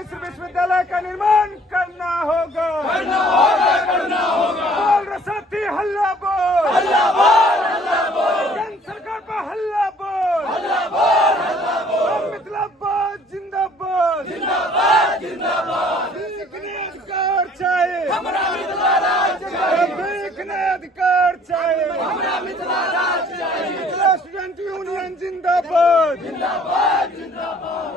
मिश्र विश्वविद्यालय का निर्माण करना होगा। बोल रे साथी हल्ला बोल, केंद्र सरकार पर हल्ला बोल, मिथिलाबाद जिंदाबाद, देखने अधिकार चाहिए, देखने अधिकार चाहिए, मिथिला स्टूडेंट यूनियन जिंदाबाद, मिथिलाबाद जिंदाबाद।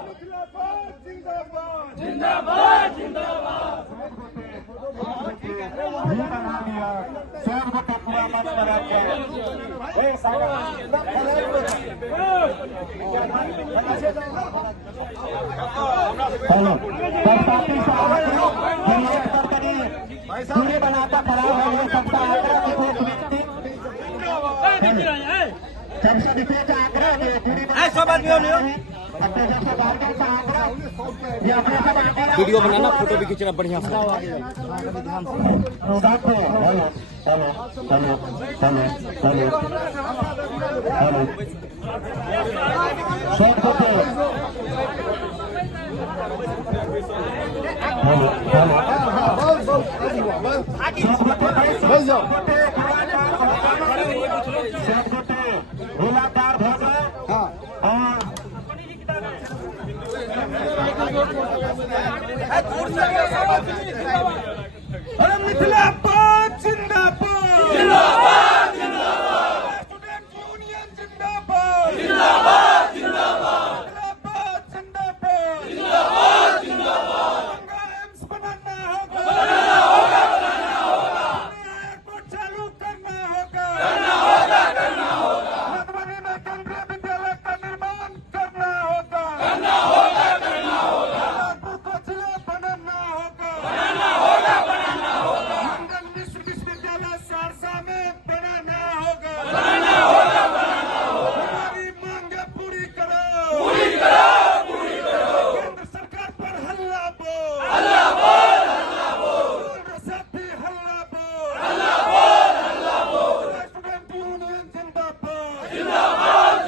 दूरी बनाता खड़ा है सबका आग्रह वीडियो बनाना, फोटो भी खींचना बढ़िया से। अरे मिथिलाबाद जिंदाबाद, स्टूडेंट यूनियन जिंदाबाद, मिथिलाबाद जिंदाबाद, एम्स बनाना होगा, एयरपोर्ट चालू करना होगा, मधुबनी में केंद्रीय विद्यालय का निर्माण करना होगा, नागपुर को जिला बनाना होगा, मंडल मिश्र विश्वविद्यालय सहरसा में बनाना होगा, हमारी मांगे पूरी करो, केंद्र सरकार पर हल्ला बोल, साथी हल्ला बोल, स्टूडेंट यूनियन जिंदाबाद, जिंदाबाद,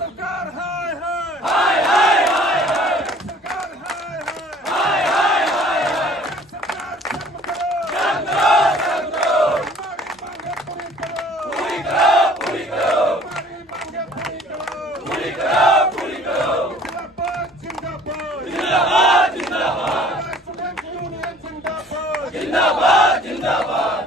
सरकार हाय हाय, सरकार हाय हाय, सरकार शर्म करो, हमारी मांगे पूरी करो, हमारी मांगे पूरी करो, मिथिलाबाद जिंदाबाद, स्टूडेंट यूनियन जिंदाबाद, मिथिलाबाद जिंदाबाद।